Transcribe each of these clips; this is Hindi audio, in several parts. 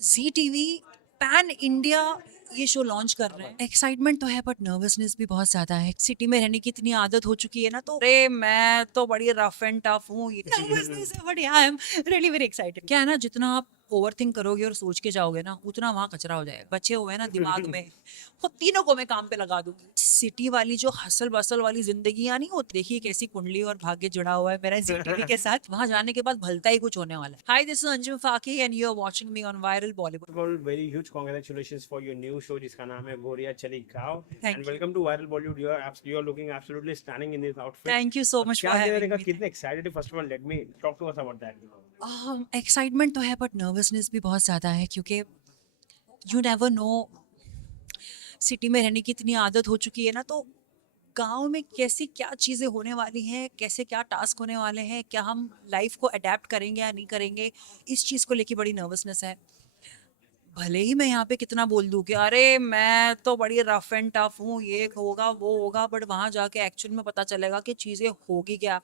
जी टीवी पैन इंडिया ये शो लॉन्च कर रहे हैं। एक्साइटमेंट तो है बट नर्वसनेस भी बहुत ज्यादा है। सिटी में रहने की इतनी आदत हो चुकी है ना, तो अरे मैं तो बड़ी रफ एंड टफ हूँ। नर्वसनेस है but I am really very excited. क्या है ना, जितना आप ओवर थिंक करोगे और सोच के जाओगे ना, उतना वहां कचरा हो जाएगा। बचे हुए हैं ना दिमाग में, वो तीनों को मैं काम पे लगा दूंगी। सिटी वाली जो हसल बसल वाली जिंदगी नहीं होती, देखिए कैसी कुंडली और भाग्य जुड़ा हुआ है मेरा जी टीवी के साथ। वहां जाने के बाद भलता ही कुछ होने वाला है। Hi, this is Anjum Fakih and you are watching me on viral Bollywood. First of all, very huge congratulations for your new show जिसका नाम है गोरिया चली गाँव and thank you. welcome to Viral Bollywood. You are looking absolutely stunning in this outfit. Thank you so much क्या फॉर कहना हैविंग रहेगा मी। कितने excited है? First of all, let me talk to us about that. Excitement तो है बट नर्वसनेस भी बहुत ज़्यादा है, क्योंकि यू नेवर नो। सिटी में रहने की इतनी आदत हो चुकी है ना, तो गांव में कैसी क्या चीज़ें होने वाली हैं, कैसे क्या टास्क होने वाले हैं, क्या हम लाइफ को अडेप्ट करेंगे या नहीं करेंगे, इस चीज़ को लेके बड़ी नर्वसनेस है। भले ही मैं यहाँ पे कितना बोल दूँ कि अरे मैं तो बड़ी रफ एंड टफ हूँ, ये होगा वो होगा, बट वहां जाके एक्चुअल में पता चलेगा कि चीज़ें होगी क्या।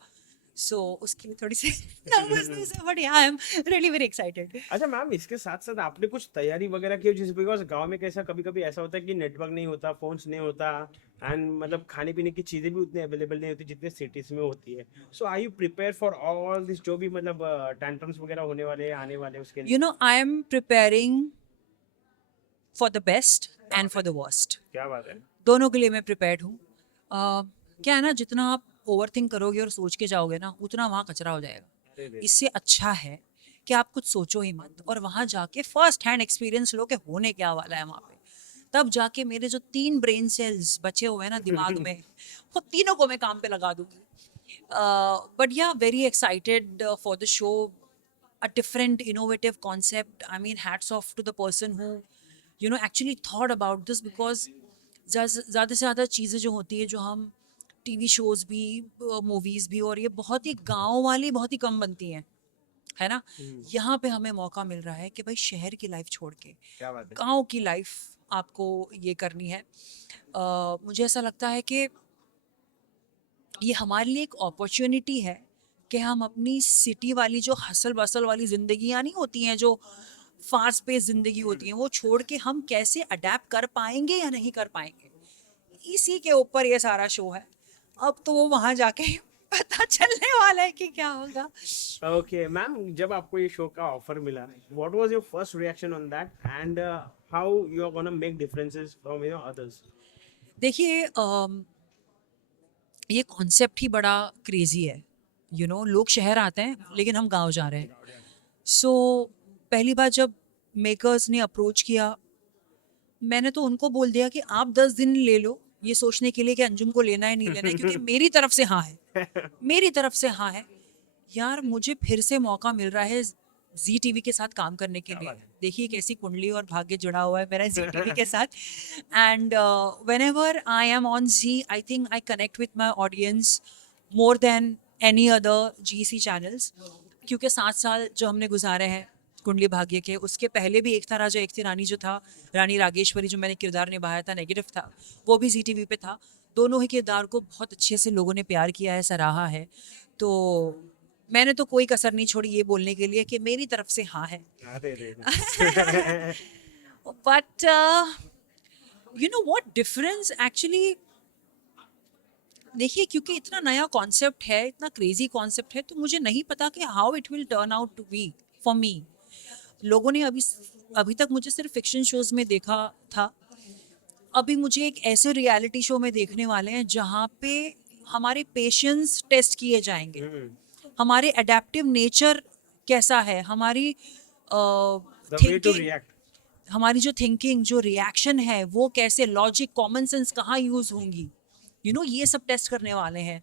सो उसके लिए थोड़ी सी नर्वसनेस है, but I am really very excited. अच्छा मैम, इसके साथ साथ आपने कुछ तैयारी वगैरह की हो? जिस बिकॉज गांव में कैसा कभी कभी ऐसा होता है कि नेटवर्क नहीं होता, फोन्स नहीं होता एंड मतलब खाने पीने की चीजें भी उतनी अवेलेबल नहीं होती जितने सिटीज में होती है। So are you prepare for all this जो भी मतलब टेंट्रम्स वगैरह होने वाले हैं आने वाले हैं उसके लिए? You know, I am preparing for the best and for the worst. क्या बात है। दोनों के लिए मैं प्रिपेयर्ड हूँ। क्या है ना, जितना आप ओवर थिंक करोगे और सोच के जाओगे ना, उतना वहाँ कचरा हो जाएगा। अरे रे। इससे अच्छा है कि आप कुछ सोचो ही मत और वहाँ जाके फर्स्ट हैंड एक्सपीरियंस लो कि होने क्या वाला है वहाँ पे। तब जाके मेरे जो 3 ब्रेन सेल्स बचे हुए हैं ना दिमाग में, वो तीनों को मैं काम पे लगा दूंगी। बट या very excited for the show. A different innovative concept. I mean, hats off to the person who actually thought about this, because ज़्यादा से ज़्यादा चीज़ें जो होती है, जो हम टीवी शोज भी, मूवीज भी, और ये बहुत ही गांव वाली बहुत ही कम बनती हैं, है ना। यहाँ पे हमें मौका मिल रहा है कि भाई शहर की लाइफ छोड़ के क्या बात है। गांव की लाइफ आपको ये करनी है। मुझे ऐसा लगता है कि ये हमारे लिए एक अपॉर्चुनिटी है कि हम अपनी सिटी वाली जो हसल बसल वाली जिंदगियां नहीं होती हैं, जो फास्ट पेस जिंदगी होती है, वो छोड़ के हम कैसे अडेप्ट कर पाएंगे या नहीं कर पाएंगे, इसी के ऊपर ये सारा शो है। अब तो वो वहां जाके पता चलने वाला है कि क्या होगा। ओके मैम, जब आपको ये शो का ऑफर मिला, what was your first reaction on that and how you are gonna make differences from others? देखिए, ये कॉन्सेप्ट ही बड़ा क्रेजी है। लोग शहर आते हैं लेकिन हम गांव जा रहे हैं। सो पहली बार जब मेकर्स ने अप्रोच किया, मैंने तो उनको बोल दिया कि आप 10 दिन ले लो ये सोचने के लिए कि अंजुम को लेना है नहीं लेना है, क्योंकि मेरी तरफ से हाँ है। मेरी तरफ से हाँ है। यार, मुझे फिर से मौका मिल रहा है जी टीवी के साथ काम करने के क्या लिए। बात है। देखिए कैसी कुंडली और भाग्य जुड़ा हुआ है मेरा जी टीवी के साथ। And whenever I am on Zee, I think I connect with my audience more than any other GEC channels. क्योंकि 7 साल जो हमने गुजारे हैं कुंडली भाग्य के, उसके पहले भी एक था राजा एक थी रानी जो था, रानी रागेश्वरी, जो मैंने किरदार निभाया था, नेगेटिव था, वो भी जी टीवी पे था। दोनों ही किरदार को बहुत अच्छे से लोगों ने प्यार किया है, सराहा है। तो मैंने तो कोई कसर नहीं छोड़ी ये बोलने के लिए कि मेरी तरफ से हाँ है। अरे रे। But you know what difference actually. देखिए, क्योंकि इतना नया कॉन्सेप्ट है, इतना क्रेजी कॉन्सेप्ट है, तो मुझे नहीं पता कि how it will turn out to be for me. लोगों ने अभी अभी तक मुझे सिर्फ फिक्शन शोज में देखा था। अभी मुझे एक ऐसे रियलिटी शो में देखने वाले हैं जहाँ पे हमारे पेशेंस टेस्ट किए जाएंगे, हमारे अडेप्टिव नेचर कैसा है, हमारी the way to thinking, react. हमारी जो थिंकिंग, जो रिएक्शन है, वो कैसे, लॉजिक, कॉमन सेंस कहाँ यूज होंगी, ये सब टेस्ट करने वाले हैं।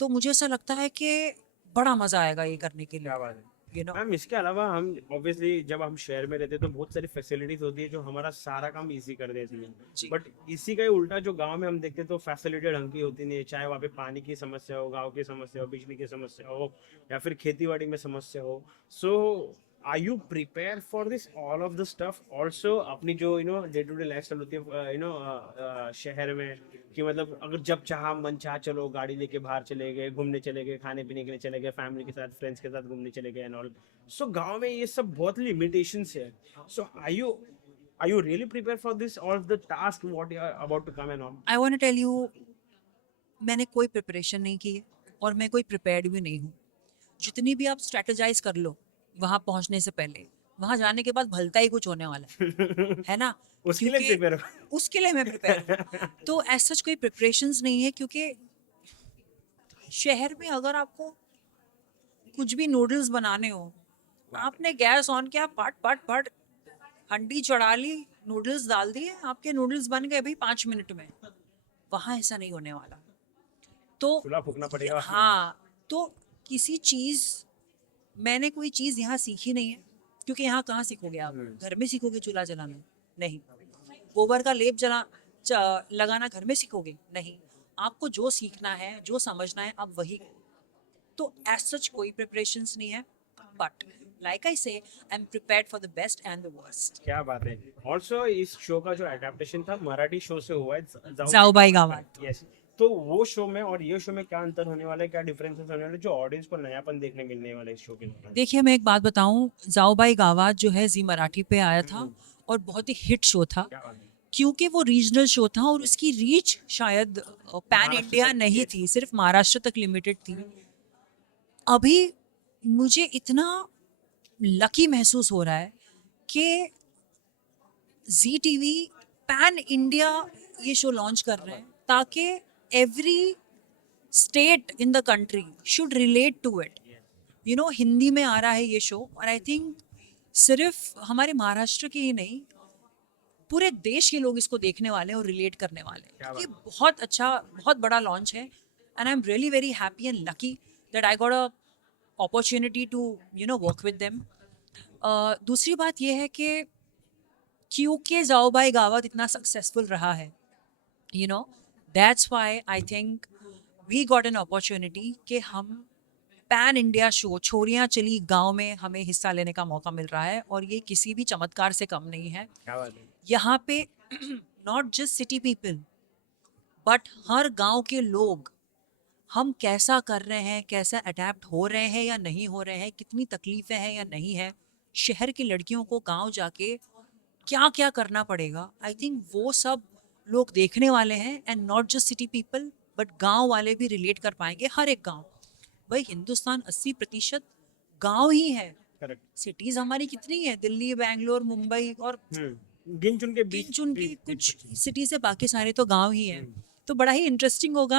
तो मुझे ऐसा लगता है कि बड़ा मजा आएगा ये करने के लिए। क्या बात है। यू नो मैम, इसके अलावा हम ऑब्वियसली जब हम शहर में रहते हैं तो बहुत सारी फैसिलिटीज होती है जो हमारा सारा काम इजी कर देती है। जी। बट इसी का ही उल्टा जो गांव में हम देखते हैं तो फैसिलिटी ढंग की होती नहीं है, चाहे वहाँ पे पानी की समस्या हो, गाँव की समस्या हो, बिजली की समस्या हो या फिर खेती बाड़ी में समस्या हो। सो Are you prepared for this all of the stuff also? अपनी जो डे टू डे लाइफस्टाइल होती है शहर में, कि मतलब अगर जब चाहा मन चाहा चलो गाड़ी लेके बाहर चले गए, घूमने चले गए, खाने पीने के लिए चले गए, फैमिली के साथ फ्रेंड्स के साथ घूमने चले गए एंड ऑल. सो गांव में ये सब बहुत लिमिटेशंस है. सो are you really prepared for this, all of the task what you are about to come and on? I want to tell you, मैंने कोई प्रिपरेशन नहीं की है और मैं कोई प्रिपेयर्ड भी नहीं हूँ. जितनी भी आप स्ट्रेटेजाइज कर लो वहां पहुंचने से पहले, वहां जाने के बाद भलता ही कुछ होने वाला है ना. उसके लिए क्योंकि प्रिपेयर उसके लिए मैं प्रिपेयर तो ऐसा कोई प्रिपरेशंस नहीं है, क्योंकि शहर में अगर आपको कुछ भी नूडल्स बनाने हो, आपने गैस ऑन किया, पट पट पट हंडी चढ़ा ली, नूडल्स डाल दिए, आपके नूडल्स बन गए भाई 5 मिनट में. वहां ऐसा नहीं होने वाला. तो चूल्हा फूकना पड़ेगा. हाँ, तो किसी चीज, मैंने कोई चीज यहाँ सीखी नहीं है, क्योंकि यहाँ कहाँ सीखोगे आप? घर में सीखोगे चूल्हा जलाना? नहीं. गोबर का लेप लगाना घर में सीखोगे? नहीं. आपको जो सीखना है, जो समझना है, आप वही. तो एज सच कोई प्रिपरेशंस नहीं है, बट लाइक आई से I am prepared for the best and the worst. क्या बात है. ऑल्सो इस शो का जो अडेप्टेशन था मराठी शो से हुआ है, जाऊबाई गावात. यस. तो वो शो में और ये शो में क्या अंतर होने वाला है, क्या डिफरेंसेस होने वाले, जो ऑडियंस को नयापन देखने मिलने वाला है इस शो के दौरान? देखिए, मैं एक बात बताऊं, जाऊबाई गावात जो है जी मराठी पे आया था और बहुत ही हिट शो था, क्या बात है. क्योंकि वो रीजनल शो था और उसकी रीच शायद पैन इंडिया नहीं थी, सिर्फ महाराष्ट्र तक लिमिटेड थी. अभी मुझे इतना लकी महसूस हो रहा है कि जी टीवी पैन इंडिया ये शो लॉन्च कर रहे हैं, ताकि every state in the country should relate to it. Hindi में आ रहा है ये शो, और आई थिंक सिर्फ हमारे महाराष्ट्र के ही नहीं, पूरे देश के लोग इसको देखने वाले हैं और रिलेट करने वाले हैं. ये बहुत अच्छा, बहुत बड़ा लॉन्च है, and I am really very happy and lucky that I got a opportunity to work with them. दूसरी बात ये है कि क्योंकि जाऊबाई गावत इतना सक्सेसफुल रहा है, that's why I think we got an opportunity कि हम पैन इंडिया शो छोरियां चली गांव में हमें हिस्सा लेने का मौका मिल रहा है, और ये किसी भी चमत्कार से कम नहीं है. क्या बात है. यहाँ पे not just city people but हर गांव के लोग, हम कैसा कर रहे हैं, कैसा अडेप्ट हो रहे हैं या नहीं हो रहे हैं, कितनी तकलीफें हैं या नहीं है, शहर की लड़कियों को गांव जाके क्या क्या करना पड़ेगा, आई थिंक वो सब लोग देखने वाले हैं. And not just city people but गांव वाले भी रिलेट कर पाएंगे. हर एक गांव, भाई हिंदुस्तान 80% गांव ही है. करेक्ट. सिटीज हमारी कितनी है? दिल्ली, बैंगलोर, मुंबई और गिन चुन के कुछ सिटी से बाकी सारे तो गांव ही हैं. तो बड़ा ही इंटरेस्टिंग होगा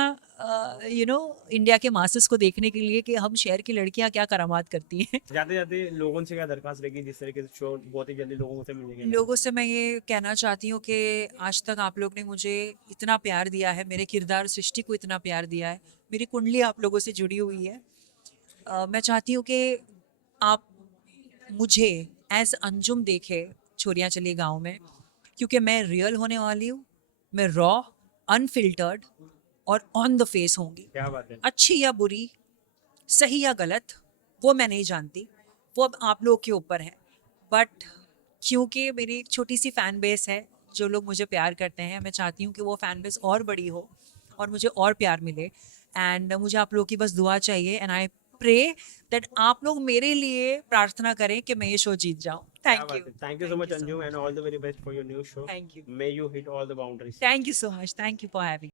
इंडिया के मासेस को देखने के लिए कि हम शहर की लड़कियां क्या करामात करती हैं. जाते जाते लोगों से क्या दरखास्त रहेगी, जिस तरीके से शो बहुत ही जल्दी लोगों से मिलेंगे? लोगों से मैं ये कहना चाहती हूँ कि आज तक आप लोग ने मुझे इतना प्यार दिया है, मेरे किरदार सृष्टि को इतना प्यार दिया है, मेरी कुंडली आप लोगों से जुड़ी हुई है. मैं चाहती हूँ कि आप मुझे एज अंजुम देखे छोरियाँ चली गाँव में, क्योंकि मैं रियल होने वाली हूँ. मैं रॉ, अनफिल्टर्ड और ऑन द फेस होंगी. क्या बात है. अच्छी या बुरी, सही या गलत, वो मैं नहीं जानती, वो अब आप लोग के ऊपर है. बट क्योंकि मेरी एक छोटी सी फैन बेस है, जो लोग मुझे प्यार करते हैं, मैं चाहती हूँ कि वो फैन बेस और बड़ी हो और मुझे और प्यार मिले. एंड मुझे आप लोग की बस दुआ चाहिए, एंड आई प्रे दैट आप लोग मेरे लिए प्रार्थना करें कि मैं ये शो जीत जाऊँ. Thank you. Thank you so much, Anjum, and all the very best for your new show. Thank you. May you hit all the boundaries. Thank you so much. Thank you for having me.